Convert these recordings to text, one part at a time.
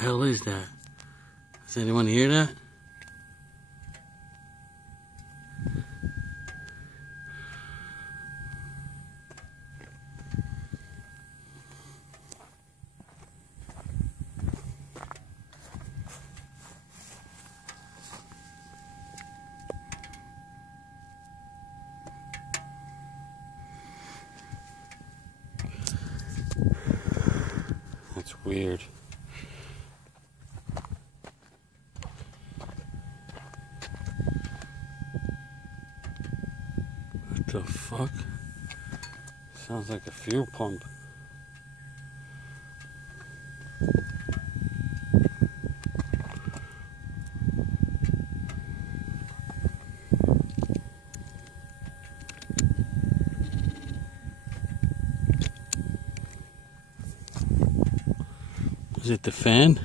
hell is that? Does anyone hear that? That's weird. What the fuck? Sounds like a fuel pump. Is it the fan?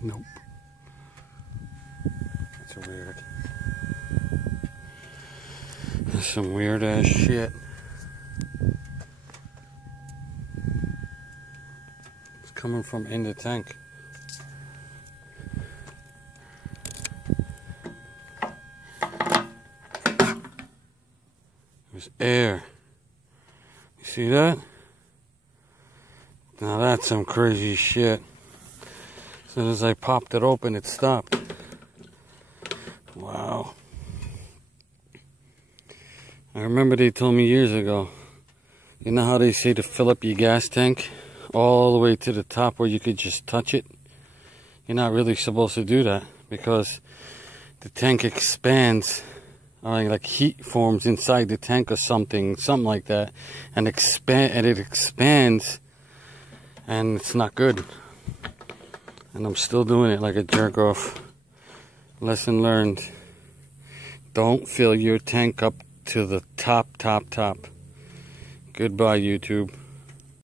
Nope. That's weird. That's some weird ass shit. It's coming from in the tank. There's air. You see that? Now that's some crazy shit. As soon as I popped it open, it stopped. Wow. I remember they told me years ago, you know how they say to fill up your gas tank all the way to the top where you could just touch it? You're not really supposed to do that because the tank expands. Like heat forms inside the tank or something like that, and it expands, and it's not good. And I'm still doing it like a jerk off. Lesson learned. Don't fill your tank up to the top. Goodbye, YouTube.